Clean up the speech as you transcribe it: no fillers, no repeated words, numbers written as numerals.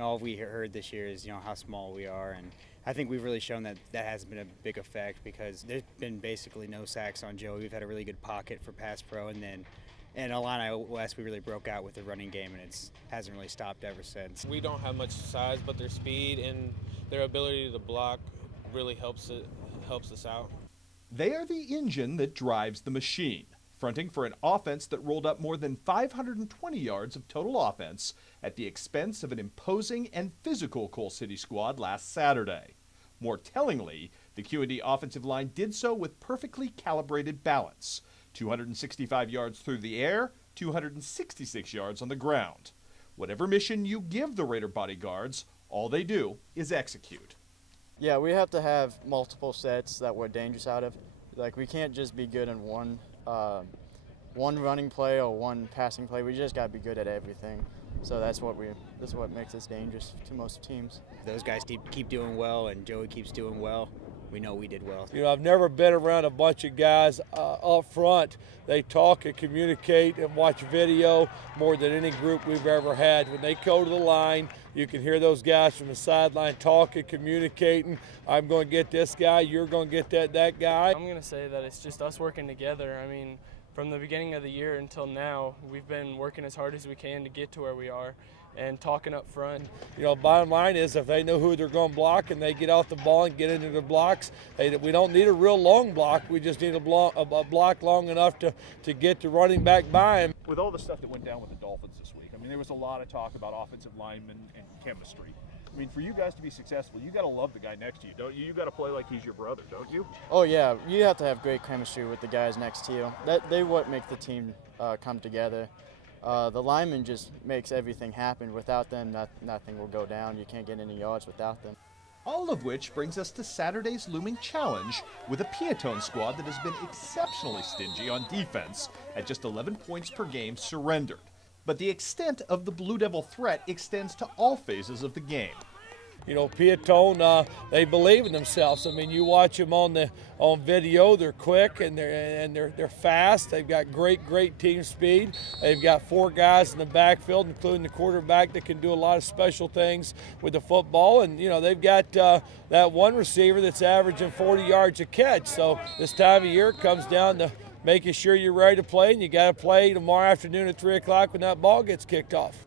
All we heard this year is, how small we are, and I think we've really shown that that hasn't been a big effect because there's been basically no sacks on Joey. We've had a really good pocket for pass pro, and then in Illini West we really broke out with the running game, and it hasn't really stopped ever since. We don't have much size, but their speed and their ability to block really helps us out. They are the engine that drives the machine, fronting for an offense that rolled up more than 520 yards of total offense at the expense of an imposing and physical Coal City squad last Saturday. More tellingly, the QND offensive line did so with perfectly calibrated balance, 265 yards through the air, 266 yards on the ground. Whatever mission you give the Raider bodyguards, all they do is execute. Yeah, we have to have multiple sets that we're dangerous out of. Like, we can't just be good in one running play or one passing play. We just got to be good at everything. So that's what makes us dangerous to most teams. If those guys keep doing well and Joey keeps doing well, we know we did well. I've never been around a bunch of guys up front. They talk and communicate and watch video more than any group we've ever had. When they go to the line, you can hear those guys from the sideline talking, communicating. I'm going to get this guy, you're going to get that guy. I'm going to say that it's just us working together. I mean, from the beginning of the year until now, we've been working as hard as we can to get to where we are and talking up front. Bottom line is if they know who they're going to block and they get off the ball and get into the blocks, we don't need a real long block. We just need a block long enough to get the running back by him. With all the stuff that went down with the Dolphins this week, I mean, there was a lot of talk about offensive linemen and chemistry. I mean, for you guys to be successful, you got to love the guy next to you, don't you? You got to play like he's your brother, don't you? Oh yeah, you have to have great chemistry with the guys next to you. They what make the team come together. The lineman just makes everything happen. Without them, nothing will go down. You can't get any yards without them. All of which brings us to Saturday's looming challenge with a Piatone squad that has been exceptionally stingy on defense at just 11 points per game surrendered. But the extent of the Blue Devil threat extends to all phases of the game. Piatone, they believe in themselves. I mean, you watch them on video. They're quick and they're fast. They've got great team speed. They've got 4 guys in the backfield, including the quarterback, that can do a lot of special things with the football. And they've got that one receiver that's averaging 40 yards a catch. So this time of year it comes down to making sure you're ready to play, and you got to play tomorrow afternoon at 3 o'clock when that ball gets kicked off.